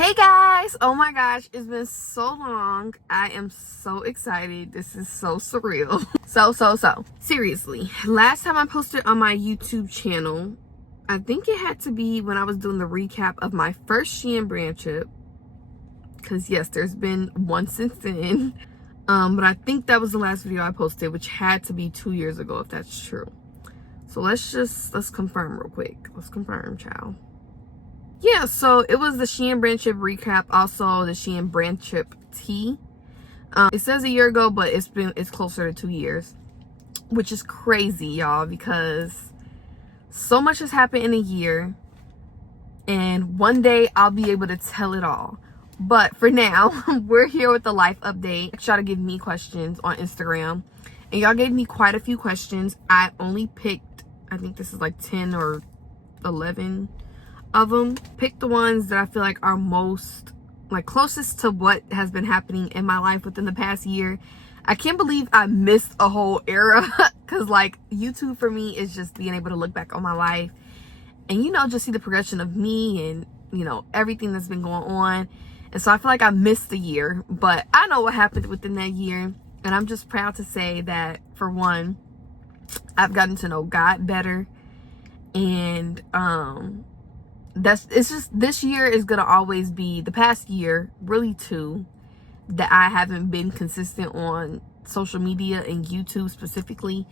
Hey guys, oh my gosh, it's been so long. I am so excited. This is so surreal. So seriously, last time I posted on my YouTube channel, I think it had to be when I was doing the recap of my first Shein brand trip, because yes, there's been one since then. But I think that was the last video I posted, which had to be 2 years ago if that's true. So let's confirm real quick. Let's confirm, child. Yeah, so it was the Shein brand trip recap, also the Shein brand trip tea. It says a year ago, but it's closer to 2 years, which is crazy, y'all, because so much has happened in a year, and one day I'll be able to tell it all. But for now, we're here with the life update. Try to give me questions on Instagram, and y'all gave me quite a few questions. I only picked, I think this is like 10 or 11 of them. Pick the ones that I feel like are most closest to what has been happening in my life within the past year. I can't believe I missed a whole era, because YouTube for me is just being able to look back on my life and just see the progression of me and everything that's been going on. And so I feel like I missed the year, but I know what happened within that year, and I'm just proud to say that, for one, I've gotten to know God better, and it's just, this year is gonna always be, the past year, really two, that I haven't been consistent on social media and YouTube specifically.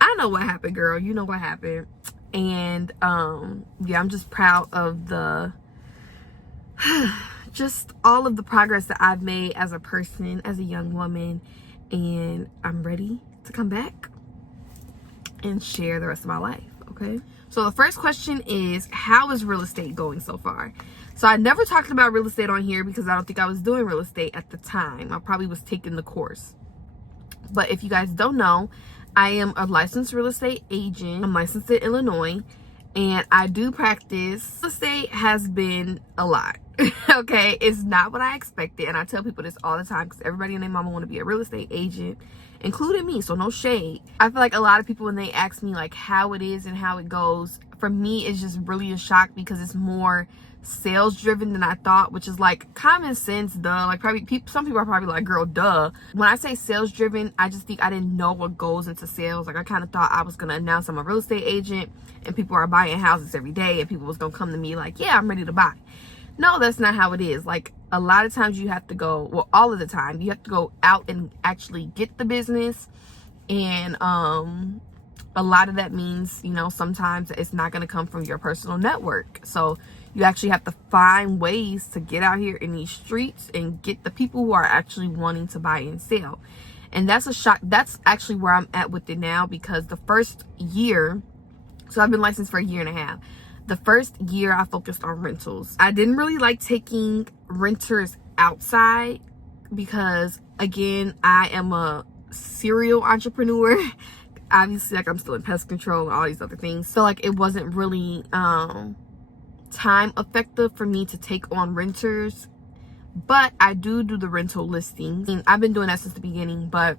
I know what happened, girl. You know what happened. And yeah, I'm just proud of the just all of the progress that I've made as a person, as a young woman, and I'm ready to come back and share the rest of my life. Okay, so the first question is, how is real estate going so far? So I never talked about real estate on here because I don't think I was doing real estate at the time. I probably was taking the course. But if you guys don't know, I am a licensed real estate agent. I'm licensed in Illinois, and I do practice. Real estate has been a lot. Okay, it's not what I expected, and I tell people this all the time because everybody and their mama want to be a real estate agent, including me, so no shade. I feel like a lot of people, when they ask me how it is and how it goes, for me it's just really a shock because it's more sales driven than I thought, which is common sense, duh. Probably some people are probably like, girl, duh. When I say sales driven, I just think I didn't know what goes into sales. I kind of thought I was gonna announce I'm a real estate agent and people are buying houses every day and people was gonna come to me yeah, I'm ready to buy. No, that's not how it is. A lot of times you have to go, well, all of the time you have to go out and actually get the business, and a lot of that means sometimes it's not going to come from your personal network. So you actually have to find ways to get out here in these streets and get the people who are actually wanting to buy and sell. And that's a shock. That's actually where I'm at with it now, because the first year, so I've been licensed for a year and a half. The first year I focused on rentals. I didn't really like taking renters outside because, again, I am a serial entrepreneur. Obviously, I'm still in pest control and all these other things. So it wasn't really time effective for me to take on renters. But I do the rental listings. I've been doing that since the beginning, but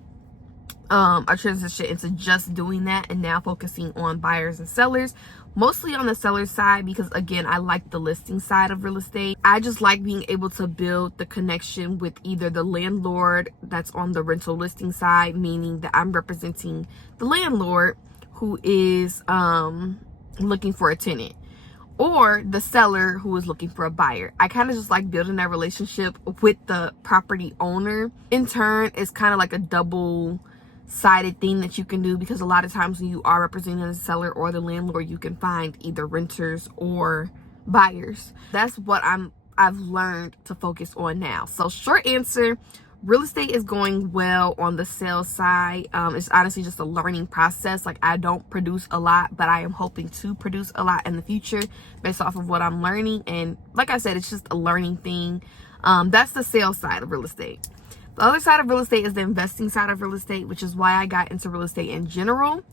I transitioned into just doing that and now focusing on buyers and sellers, mostly on the seller side, because again, I like the listing side of real estate. I just like being able to build the connection with either the landlord that's on the rental listing side, meaning that I'm representing the landlord who is looking for a tenant, or the seller who is looking for a buyer. I kind of just like building that relationship with the property owner. In turn, it's kind of like a double-sided thing that you can do, because a lot of times when you are representing the seller or the landlord, you can find either renters or buyers. That's what I've learned to focus on now. So short answer, real estate is going well on the sales side. It's honestly just a learning process. I don't produce a lot, but I am hoping to produce a lot in the future based off of what I'm learning. And like I said, it's just a learning thing. That's the sales side of real estate. The other side of real estate is the investing side of real estate, which is why I got into real estate in general.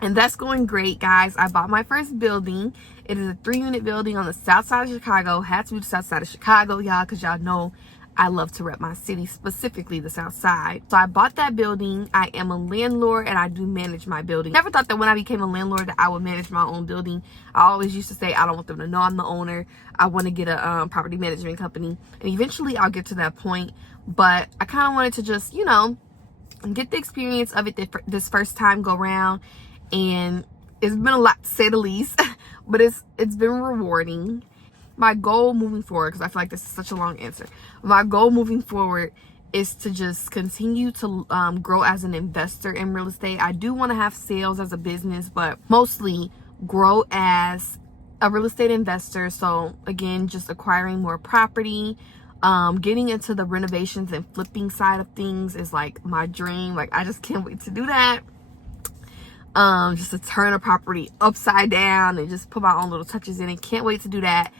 And that's going great, guys. I bought my first building. It is a 3-unit building on the south side of Chicago. Had to be the south side of Chicago, y'all, because y'all know I love to rep my city, specifically the South Side. So I bought that building. I am a landlord and I do manage my building. Never thought that when I became a landlord that I would manage my own building. I always used to say I don't want them to know I'm the owner. I want to get a property management company, and eventually I'll get to that point. But I kind of wanted to just, you know, get the experience of it this first time go round. And it's been a lot, to say the least, but it's been rewarding. My goal moving forward, because I feel like this is such a long answer, my goal moving forward is to just continue to grow as an investor in real estate. I do want to have sales as a business, but mostly grow as a real estate investor. So again, just acquiring more property, getting into the renovations and flipping side of things is like my dream. Like, I just can't wait to do that. Just to turn a property upside down and just put my own little touches in it. Can't wait to do that.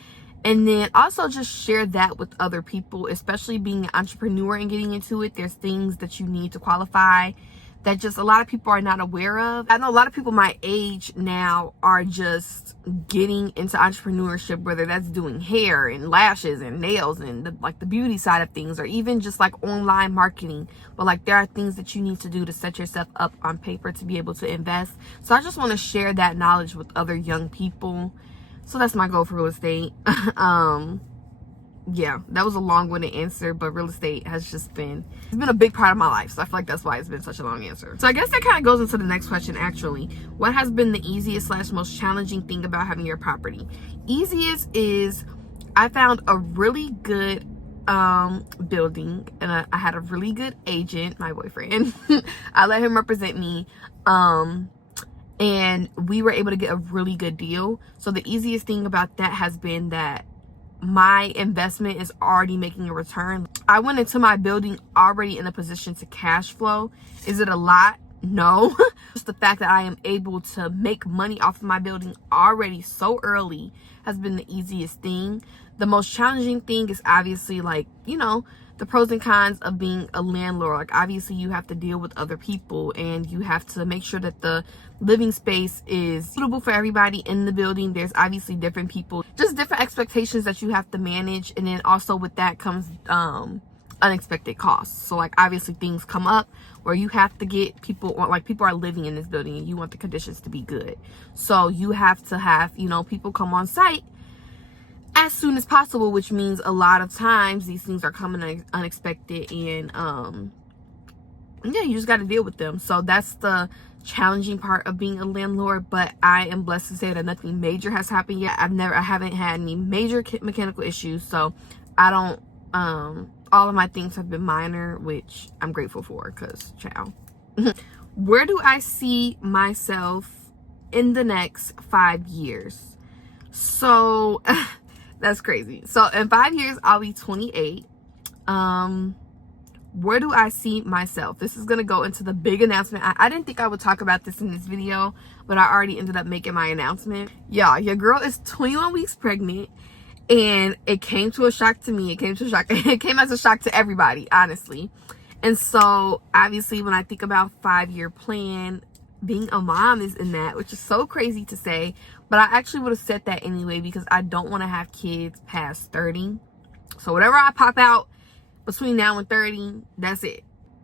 And then also just share that with other people, especially being an entrepreneur and getting into it. There's things that you need to qualify that just a lot of people are not aware of. I know a lot of people my age now are just getting into entrepreneurship, whether that's doing hair and lashes and nails and the beauty side of things, or even just like online marketing. But like, there are things that you need to do to set yourself up on paper to be able to invest. So I just want to share that knowledge with other young people. So that's my goal for real estate. Yeah, that was a long-winded answer, but real estate has just been, it's been a big part of my life. So I feel like that's why it's been such a long answer. So I guess that kind of goes into the next question, actually. What has been the easiest / most challenging thing about having your property? Easiest is I found a really good building, and I had a really good agent, my boyfriend. I let him represent me. And we were able to get a really good deal. So the easiest thing about that has been that my investment is already making a return. I went into my building already in a position to cash flow. Is it a lot? No. Just the fact that I am able to make money off of my building already so early has been the easiest thing. The most challenging thing is obviously, like, you know, the pros and cons of being a landlord. Like, obviously you have to deal with other people, and you have to make sure that the living space is suitable for everybody in the building. There's obviously different people, just different expectations that you have to manage. And then also with that comes unexpected costs. So like, obviously things come up where you have to get people, like, people are living in this building and you want the conditions to be good. So you have to have, you know, people come on site as soon as possible, which means a lot of times these things are coming unexpected, and yeah, you just got to deal with them. So that's the challenging part of being a landlord. But I am blessed to say that nothing major has happened yet. I haven't had any major mechanical issues, so I don't all of my things have been minor, which I'm grateful for, because ciao. Where do I see myself in the next 5 years? So that's crazy. So in 5 years, I'll be 28. Where do I see myself? This is going to go into the big announcement. I didn't think I would talk about this in this video, but I already ended up making my announcement. Yeah, your girl is 21 weeks pregnant, and it came to a shock to me. It came as a shock to everybody, honestly. And so obviously when I think about 5-year plan, being a mom is in that, which is so crazy to say, but I actually would have said that anyway, because I don't want to have kids past 30. So whatever I pop out between now and 30, that's it.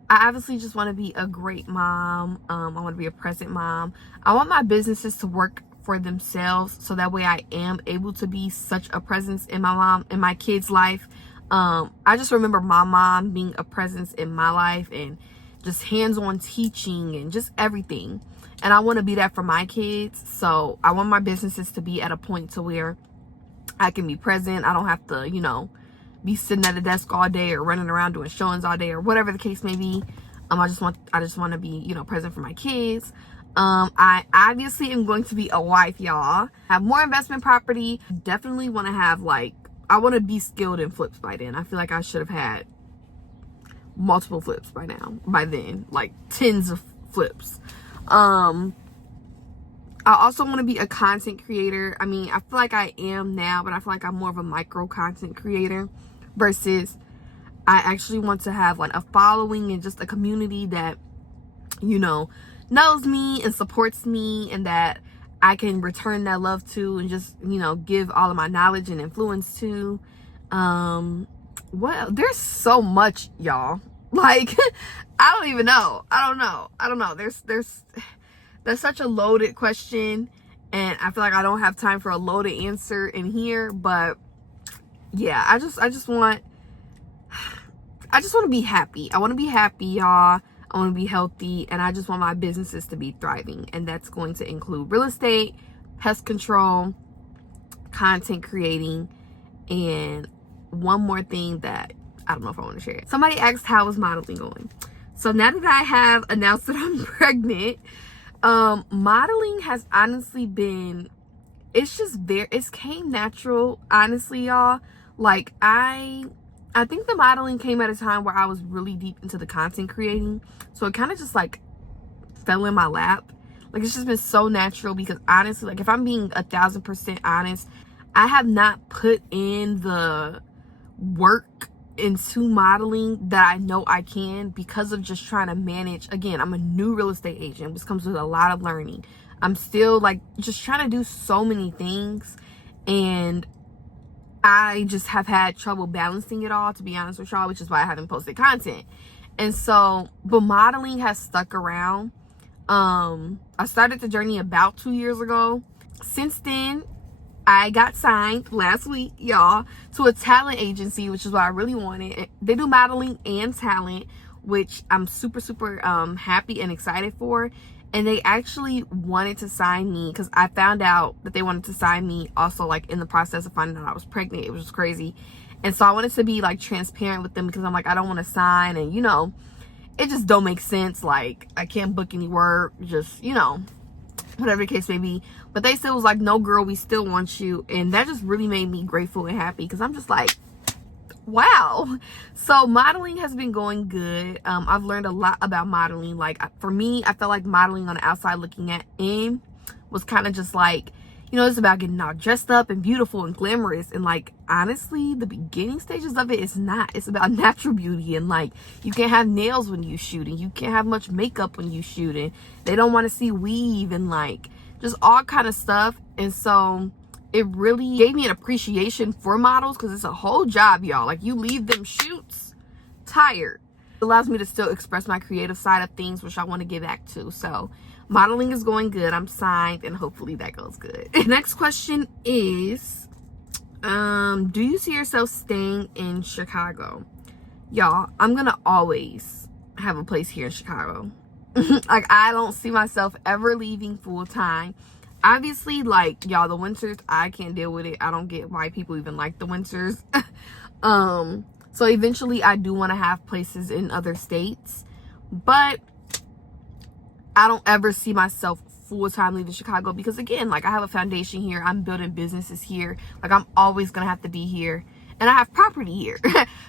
I obviously just want to be a great mom. I want to be a present mom. I want my businesses to work for themselves, so that way I am able to be such a presence in my kids' life. I just remember my mom being a presence in my life, and just hands-on teaching and just everything. And I want to be that for my kids. So I want my businesses to be at a point to where I can be present. I don't have to, you know, be sitting at a desk all day or running around doing showings all day or whatever the case may be. I just want to be, you know, present for my kids. I obviously am going to be a wife, y'all. Have more investment property. Definitely want to have, like, I want to be skilled in flips by then. I feel like I should have had multiple flips by then, like tens of flips. I also want to be a content creator. I mean, I feel like I am now, but I feel like I'm more of a micro content creator, versus I actually want to have like a following and just a community that, you know, knows me and supports me, and that I can return that love to, and just, you know, give all of my knowledge and influence to. well, there's so much, y'all. Like, I don't even know. I don't know. That's such a loaded question, and I feel like I don't have time for a loaded answer in here. But yeah, I just want to be happy. I want to be happy, y'all. I want to be healthy, and I just want my businesses to be thriving, and that's going to include real estate, pest control, content creating, and one more thing that I don't know if I want to share it. Somebody asked, how is modeling going? So now that I have announced that I'm pregnant, modeling has honestly been, it's came natural, honestly, y'all. Like, I think the modeling came at a time where I was really deep into the content creating, so it kind of just like fell in my lap. Like, it's just been so natural, because honestly, like, if I'm being 1,000% honest, I have not put in the work into modeling that I know I can, because of just trying to manage. Again, I'm a new real estate agent, which comes with a lot of learning. I'm still like just trying to do so many things, and I just have had trouble balancing it all, to be honest with y'all, which is why I haven't posted content. And so, but modeling has stuck around. I started the journey about 2 years ago. Since then, I got signed last week, y'all, to a talent agency, which is what I really wanted. They do modeling and talent, which I'm super happy and excited for. And they actually wanted to sign me, because I found out that they wanted to sign me also like in the process of finding out I was pregnant. It was just crazy. And so I wanted to be like transparent with them, because I'm like, I don't want to sign, and you know, it just don't make sense. Like, I can't book any work, just, you know, whatever the case may be. But they still was like, no girl, we still want you. And that just really made me grateful and happy, because I'm just like, wow. So modeling has been going good. I've learned a lot about modeling. Like, for me, I felt like modeling on the outside looking in was kind of just like, you know, it's about getting all dressed up and beautiful and glamorous. And like, honestly, the beginning stages of it is not. It's about natural beauty, and like, you can't have nails when you shooting, you can't have much makeup when you shooting, they don't want to see weave, and like just all kind of stuff. And so it really gave me an appreciation for models, because it's a whole job, y'all. Like, you leave them shoots tired. It allows me to still express my creative side of things, which I want to get back to. So modeling is going good. I'm signed, and hopefully that goes good. Next question is, do you see yourself staying in Chicago? Y'all, I'm gonna always have a place here in Chicago. Like, I don't see myself ever leaving full time. Obviously, like, y'all, the winters, I can't deal with it. I don't get why people even like the winters. So eventually I do want to have places in other states, but I don't ever see myself full-time leaving Chicago, because again, like, I have a foundation here, I'm building businesses here, like, I'm always gonna have to be here, and I have property here.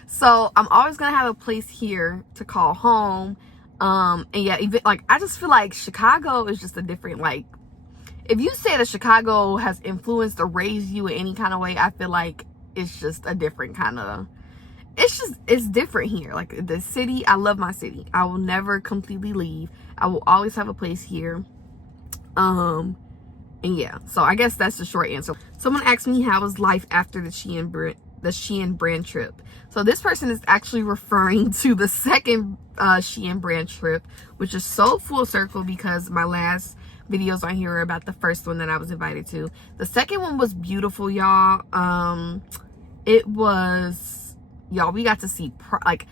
So I'm always gonna have a place here to call home. And yeah, even like, I just feel like Chicago is just a different, like, if you say that Chicago has influenced or raised you in any kind of way, I feel like it's just a different kind of, it's different here. Like, the city, I love my city. I will never completely leave. I will always have a place here. And yeah, so I guess that's the short answer. Someone asked me, how was life after the Shein brand trip? So this person is actually referring to the second Shein brand trip, which is so full circle, because my last videos on here are about the first one that I was invited to. The second one was beautiful, y'all. It was, y'all, we got to see like,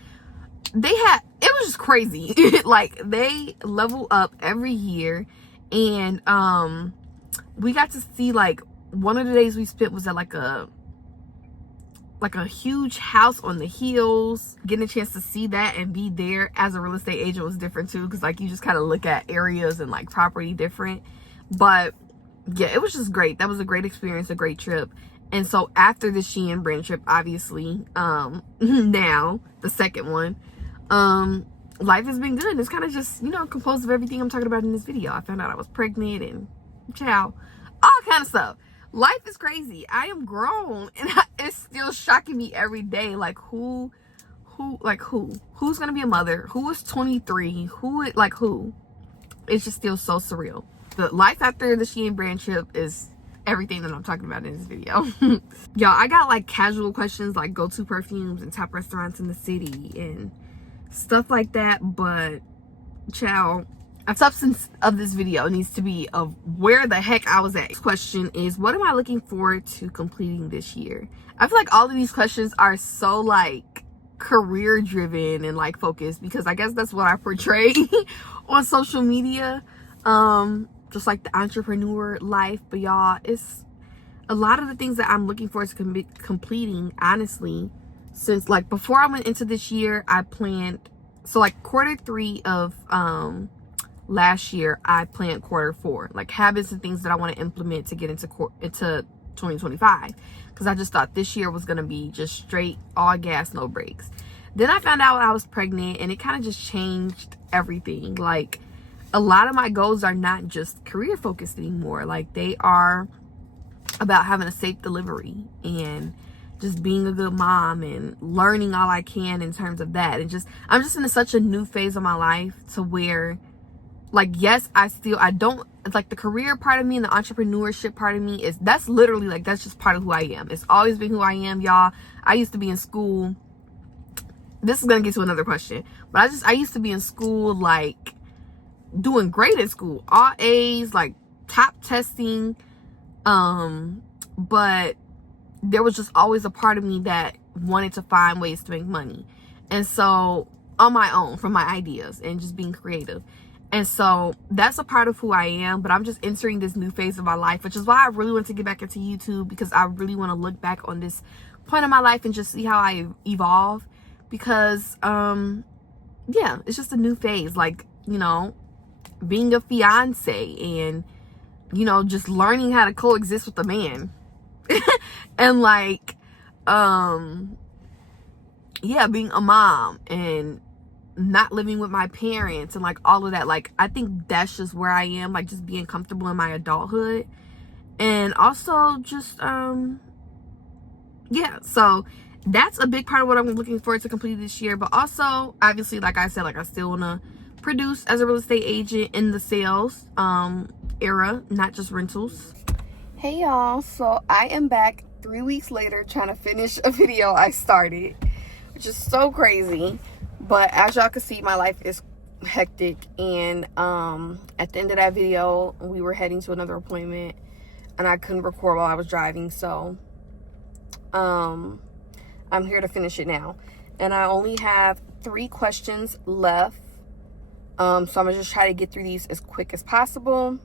it was just crazy. Like, they level up every year, and we got to see, like, one of the days we spent was at like a huge house on the hills. Getting a chance to see that and be there as a real estate agent was different too, because like, you just kind of look at areas and like property different. But yeah, it was just great. That was a great experience, a great trip. And so after the Shein brand trip, obviously, now the second one, life has been good. It's kind of just, you know, composed of everything I'm talking about in this video. I found out I was pregnant, and all kind of stuff. Life is crazy. I am grown, and it's still shocking me every day. Like, who's gonna be a mother? Who is 23? Who? It's just still so surreal. The life after the Shein brand trip is everything that I'm talking about in this video. Y'all, I got like casual questions like go-to perfumes and top restaurants in the city and stuff like that, but child, the substance of this video needs to be of where the heck I was at. This question is, what am I looking forward to completing this year? I feel like all of these questions are so like career driven and like focused, because I guess that's what I portray on social media, just like the entrepreneur life. But y'all, it's a lot of the things that I'm looking forward to completing, honestly, since like before I went into this year, I planned, so like Q3 of last year, I planned Q4, like habits and things that I want to implement to get into 2025, because I just thought this year was going to be just straight all gas, no brakes. Then I found out I was pregnant, and it kind of just changed everything. Like, a lot of my goals are not just career focused anymore. Like, they are about having a safe delivery and just being a good mom and learning all I can in terms of that. And just, I'm just in such a new phase of my life to where, like, yes, I don't, it's like the career part of me and the entrepreneurship part of me that's literally like, that's just part of who I am. It's always been who I am, y'all. I used to be in school. This is going to get to another question, but I used to be in school, like doing great at school, all A's, like top testing. But there was just always a part of me that wanted to find ways to make money. And so on my own, from my ideas and just being creative. And so that's a part of who I am, but I'm just entering this new phase of my life, which is why I really want to get back into YouTube, because I really want to look back on this point of my life and just see how I evolve. Because, yeah, it's just a new phase. Like, you know, being a fiance and, you know, just learning how to coexist with a man. And like, yeah, being a mom and not living with my parents and like all of that. Like, I think that's just where I am, like just being comfortable in my adulthood. And also just, yeah, so that's a big part of what I'm looking forward to complete this year. But also, obviously, like I said, like I still want to produce as a real estate agent in the sales era, not just rentals. Hey y'all, so I am back 3 weeks later trying to finish a video I started, which is so crazy. But as y'all can see, my life is hectic, and at the end of that video, we were heading to another appointment and I couldn't record while I was driving. So I'm here to finish it now, and I only have 3 questions left. So I'm gonna just try to get through these as quick as possible.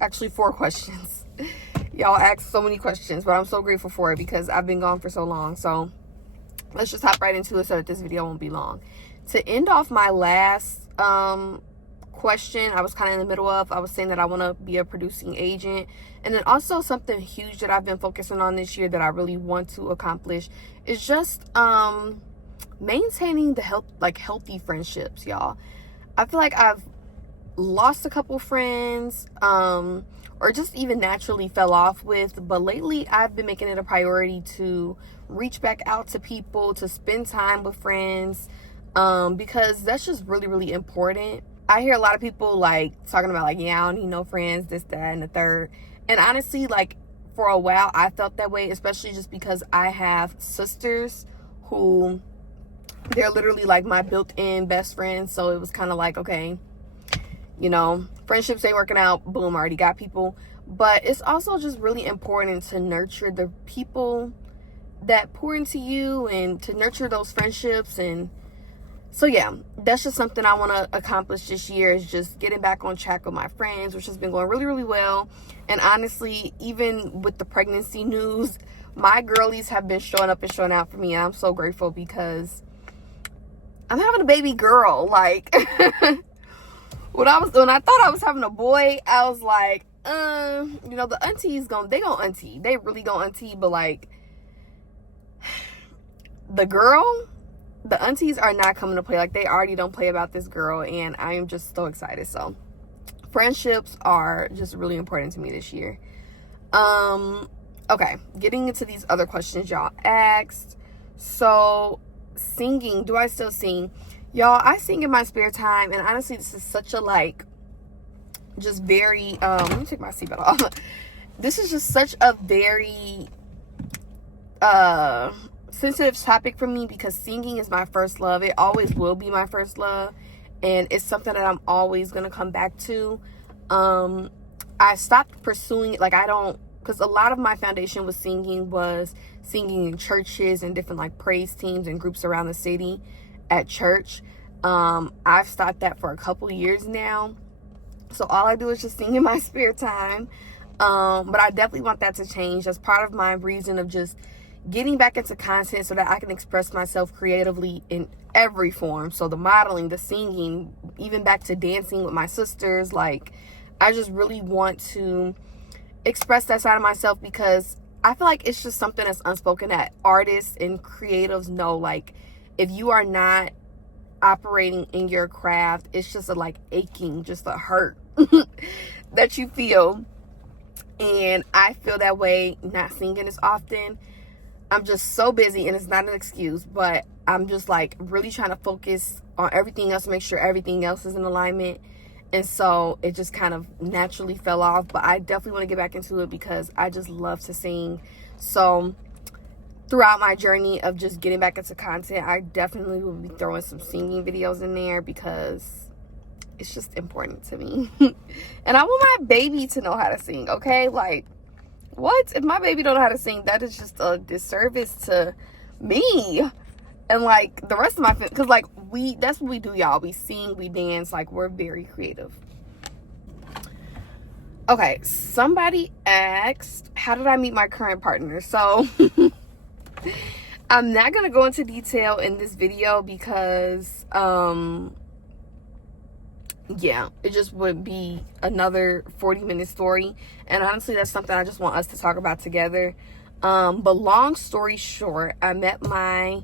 Actually, 4 questions. Y'all asked so many questions, but I'm so grateful for it because I've been gone for so long. So let's just hop right into it so that this video won't be long. To end off my last question, I was kind of in the middle of, I was saying that I want to be a producing agent. And then also something huge that I've been focusing on this year that I really want to accomplish is just maintaining the healthy friendships, y'all. I feel like I've lost a couple friends, or just even naturally fell off with, but lately I've been making it a priority to reach back out to people, to spend time with friends, because that's just really, really important. I hear a lot of people like talking about like, yeah, I don't need no friends, this, that, and the third. And honestly, like for a while I felt that way, especially just because I have sisters who, they're literally like my built-in best friends. So it was kind of like, okay, you know, friendships ain't working out, boom, already got people. But it's also just really important to nurture the people that pour into you and to nurture those friendships. And so yeah, that's just something I want to accomplish this year, is just getting back on track with my friends, which has been going really, really well. And honestly, even with the pregnancy news, my girlies have been showing up and showing out for me, and I'm so grateful because I'm having a baby girl. Like when I thought I was having a boy, I was like, you know, the aunties they gonna auntie. They really gonna auntie, but like the aunties are not coming to play. Like, they already don't play about this girl, and I am just so excited. So friendships are just really important to me this year. Okay, getting into these other questions y'all asked. So singing, do I still sing? Y'all, I sing in my spare time, and honestly, this is such a like just very let me take my seatbelt off. this is just such a very sensitive topic for me, because singing is my first love. It always will be my first love, and it's something that I'm always going to come back to. I stopped pursuing it, like, I don't, because a lot of my foundation was singing in churches and different like praise teams and groups around the city at church. I've stopped that for a couple years now, so all I do is just sing in my spare time. But I definitely want that to change. That's part of my reason of just getting back into content, so that I can express myself creatively in every form. So the modeling, the singing, even back to dancing with my sisters. Like, I just really want to express that side of myself, because I feel like it's just something that's unspoken that artists and creatives know. Like, if you are not operating in your craft, it's just a like aching, just a hurt that you feel. And I feel that way not singing as often. I'm just so busy, and it's not an excuse, but I'm just like really trying to focus on everything else, make sure everything else is in alignment. And so it just kind of naturally fell off, but I definitely want to get back into it because I just love to sing. So throughout my journey of just getting back into content, I definitely will be throwing some singing videos in there, because it's just important to me. And I want my baby to know how to sing, okay? Like, what? If my baby don't know how to sing, that is just a disservice to me. And like the rest of my family, because like that's what we do, y'all. We sing, we dance, like we're very creative. Okay, somebody asked, how did I meet my current partner? So I'm not gonna go into detail in this video, because yeah, it just would be another 40-minute story, and honestly that's something I just want us to talk about together. But long story short, I met my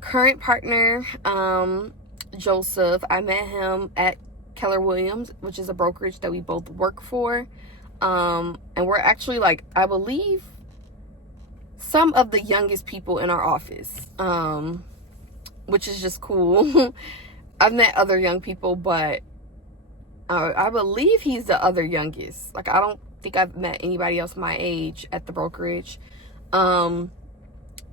current partner, Joseph. I met him at Keller Williams, which is a brokerage that we both work for, and we're actually, like, I believe some of the youngest people in our office, which is just cool. I've met other young people, but I believe he's the other youngest. Like, I don't think I've met anybody else my age at the brokerage.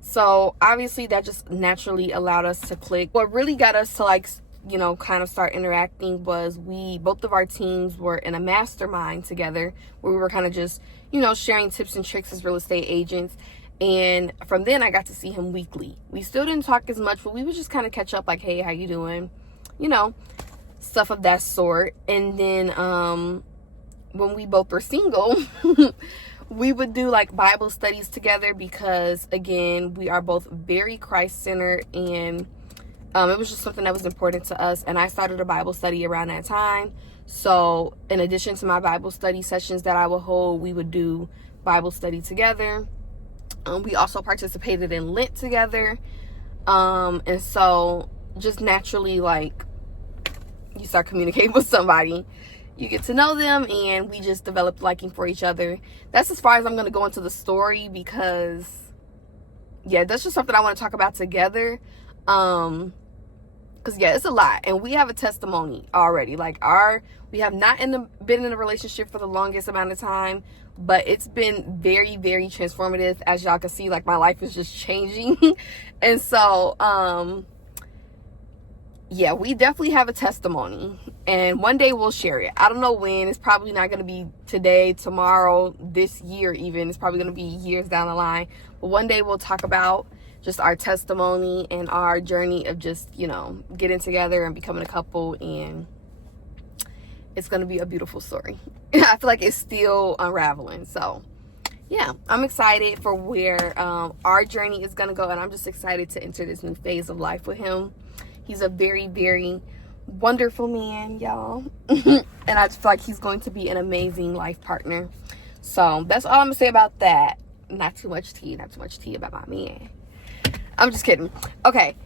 So obviously that just naturally allowed us to click. What really got us to, like, you know, kind of start interacting was both of our teams were in a mastermind together, where we were kind of just, you know, sharing tips and tricks as real estate agents. And from then I got to see him weekly. We still didn't talk as much, but we would just kind of catch up, like, hey, how you doing? You know, stuff of that sort. And then when we both were single, we would do like Bible studies together, because again, we are both very Christ-centered, and it was just something that was important to us. And I started a Bible study around that time. So in addition to my Bible study sessions that I would hold, we would do Bible study together. We also participated in Lent together. And so just naturally, like, you start communicating with somebody, you get to know them, and we just developed liking for each other. That's as far as I'm going to go into the story, because yeah, that's just something I want to talk about together. Because yeah, it's a lot, and we have a testimony already. Like, we have not been in a relationship for the longest amount of time, but it's been very, very transformative. As y'all can see, like, my life is just changing. And so yeah, we definitely have a testimony, and one day we'll share it. I don't know when. It's probably not going to be today, tomorrow, this year even. It's probably going to be years down the line. But one day we'll talk about just our testimony and our journey of just, you know, getting together and becoming a couple, and it's going to be a beautiful story. I feel like it's still unraveling. So yeah, I'm excited for where our journey is going to go, and I'm just excited to enter this new phase of life with him. He's a very, very wonderful man, y'all. And I just feel like he's going to be an amazing life partner. So that's all I'm going to say about that. Not too much tea about my man. I'm just kidding. Okay.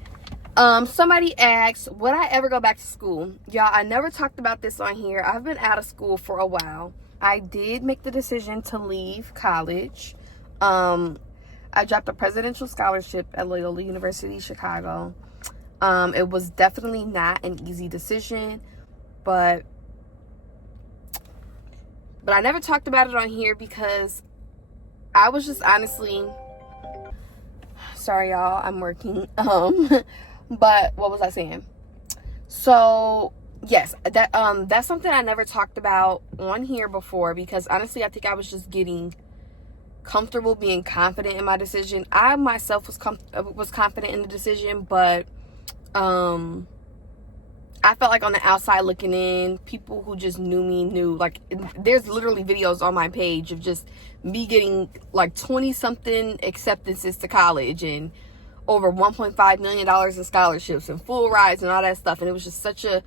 Somebody asked, would I ever go back to school? Y'all, I never talked about this on here. I've been out of school for a while. I did make the decision to leave college. I dropped a presidential scholarship at Loyola University, Chicago. It was definitely not an easy decision, but But I never talked about it on here because I was just honestly, sorry y'all, I'm working. But what was I saying? So yes, that's something I never talked about on here before, because honestly I think I was just getting comfortable being confident in my decision. I myself was confident in the decision, but I felt like on the outside looking in, people who just knew me knew, like, there's literally videos on my page of just me getting like 20 something acceptances to college and over $1.5 million in scholarships and full rides and all that stuff. And it was just such a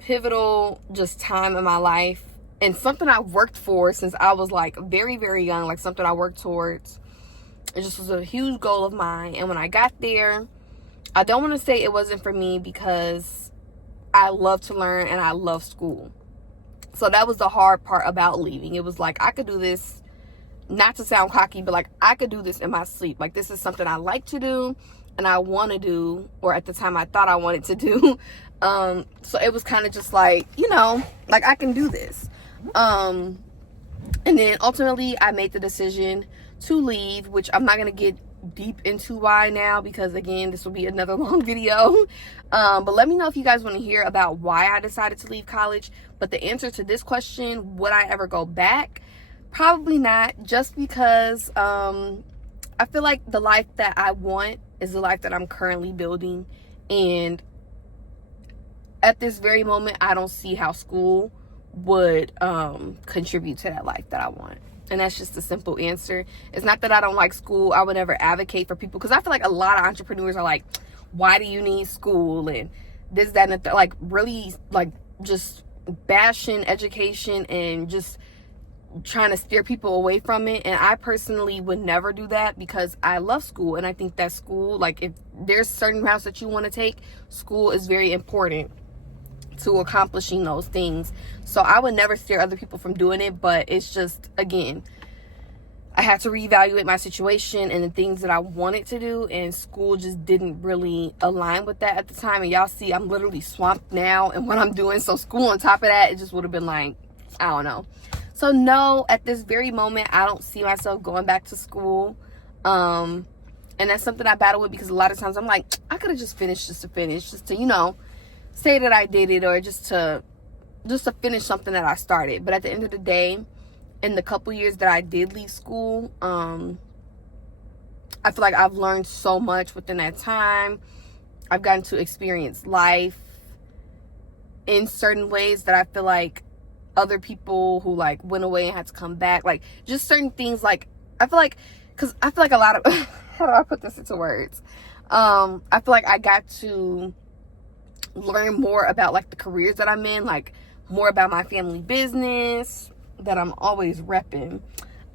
pivotal just time in my life, and something I worked for since I was like very, very young, like something I worked towards. It just was a huge goal of mine. And when I got there, I don't want to say it wasn't for me, because I love to learn and I love school. So that was the hard part about leaving. It was like, I could do this, not to sound cocky, but like I could do this in my sleep. Like, this is something I like to do and I want to do, or at the time I thought I wanted to do. So it was kind of just like, you know, like I can do this. And then ultimately I made the decision to leave, which I'm not going to get deep into why now, because again, this will be another long video. But let me know if you guys want to hear about why I decided to leave college. But the answer to this question, would I ever go back? Probably not, just because I feel like the life that I want is the life that I'm currently building, and at this very moment I don't see how school would contribute to that life that I want. And that's just a simple answer. It's not that I don't like school. I would never advocate for people, because I feel like a lot of entrepreneurs are like, why do you need school and this, that, and the like really like just bashing education and just trying to steer people away from it. And I personally would never do that, because I love school, and I think that school, like if there's certain routes that you want to take, school is very important to accomplishing those things. So I would never steer other people from doing it, but it's just, again, I had to reevaluate my situation and the things that I wanted to do, and school just didn't really align with that at the time. And y'all see I'm literally swamped now in what I'm doing, so school on top of that, it just would have been like, I don't know. So no, at this very moment I don't see myself going back to school. And that's something I battle with, because a lot of times I'm like, I could have just finished just to, you know, say that I did it, or just to finish something that I started. But at the end of the day, in the couple years that I did leave school, I feel like I've learned so much within that time. I've gotten to experience life in certain ways that I feel like other people who like went away and had to come back, like just certain things, like I feel like a lot of how do I put this into words? I feel like I got to learn more about like the careers that I'm in, like more about my family business that I'm always repping,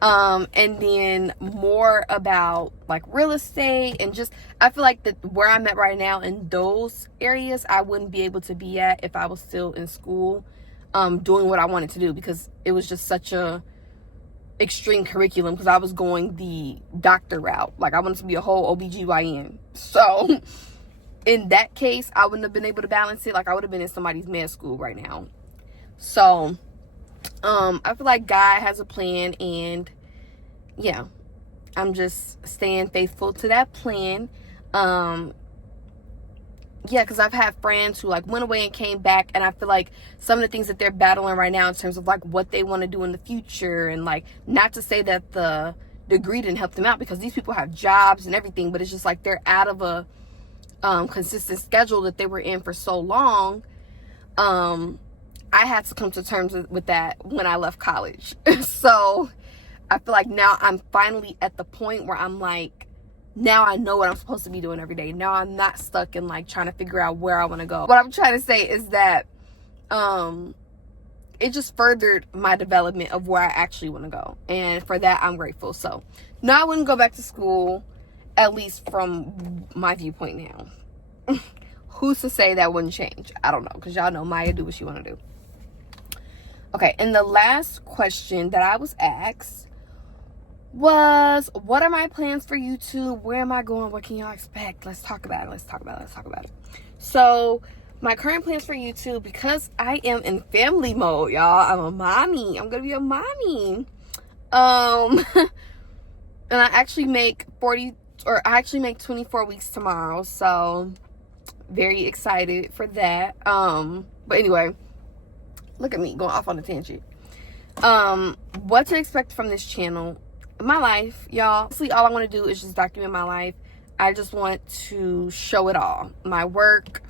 and then more about like real estate, and just I feel like that where I'm at right now in those areas I wouldn't be able to be at if I was still in school doing what I wanted to do, because it was just such a extreme curriculum, because I was going the doctor route. Like I wanted to be a whole OBGYN, so in that case I wouldn't have been able to balance it. Like I would have been in somebody's med school right now. So I feel like God has a plan, and yeah, I'm just staying faithful to that plan. Yeah, because I've had friends who like went away and came back, and I feel like some of the things that they're battling right now in terms of like what they want to do in the future, and like not to say that the degree didn't help them out, because these people have jobs and everything, but it's just like they're out of a consistent schedule that they were in for so long. I had to come to terms with that when I left college. So I feel like now I'm finally at the point where I'm like, now I know what I'm supposed to be doing every day. Now I'm not stuck in like trying to figure out where I want to go. What I'm trying to say is that it just furthered my development of where I actually want to go, and for that I'm grateful. So no, I wouldn't go back to school, at least from my viewpoint now. Who's to say that wouldn't change? I don't know, because y'all know Maya do what she want to do. Okay, and the last question that I was asked was, what are my plans for YouTube? Where am I going? What can y'all expect? Let's talk about it. So my current plans for YouTube, because I am in family mode, y'all. I'm a mommy. I'm gonna be a mommy. And I actually make 24 weeks tomorrow, so very excited for that. But anyway, look at me going off on a tangent. What to expect from this channel? My life, y'all. Honestly, all I want to do is just document my life. I just want to show it all. My work,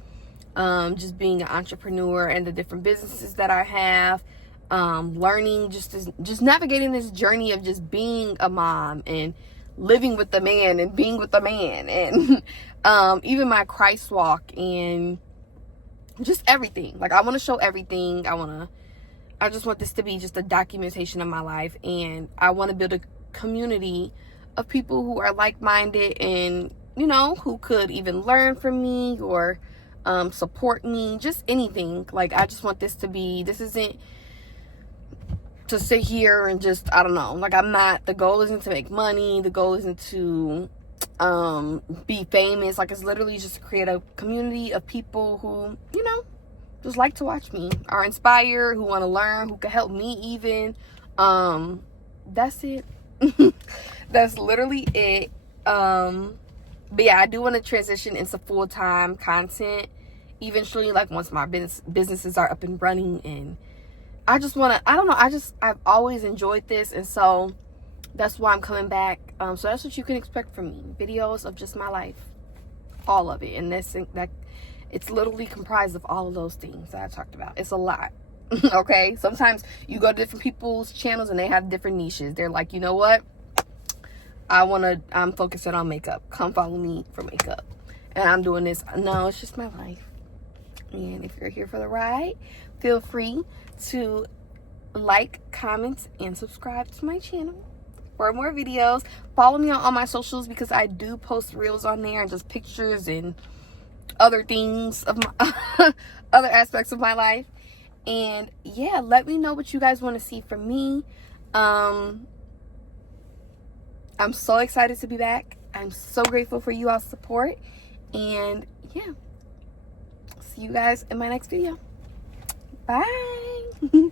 just being an entrepreneur and the different businesses that I have, learning, just navigating this journey of just being a mom and living with the man and being with the man, and even my Christ walk and just everything. Like, I want to show everything. I just want this to be just a documentation of my life, and I want to build a community of people who are like-minded and, you know, who could even learn from me or support me, just anything. Like, I just want this isn't to sit here and just, I don't know, like, the goal isn't to make money, the goal isn't to be famous. Like, it's literally just to create a community of people who, you know, just like to watch me, are inspired, who want to learn, who can help me even. That's it. That's literally it. But yeah, I do want to transition into full-time content eventually, like once my businesses are up and running. And I just want to, I don't know, I've always enjoyed this, and so that's why I'm coming back. So that's what you can expect from me, videos of just my life, all of it. And that it's literally comprised of all of those things that I talked about. It's a lot. Okay, sometimes you go to different people's channels and they have different niches. They're like, you know what, I'm focusing on makeup, come follow me for makeup, and I'm doing this. No, it's just my life. And if you're here for the ride, feel free to like, comment, and subscribe to my channel for more videos. Follow me on all my socials, because I do post reels on there and just pictures and other things of my other aspects of my life. And yeah, let me know what you guys want to see from me. I'm so excited to be back. I'm so grateful for you all's support. And yeah, see you guys in my next video. Bye.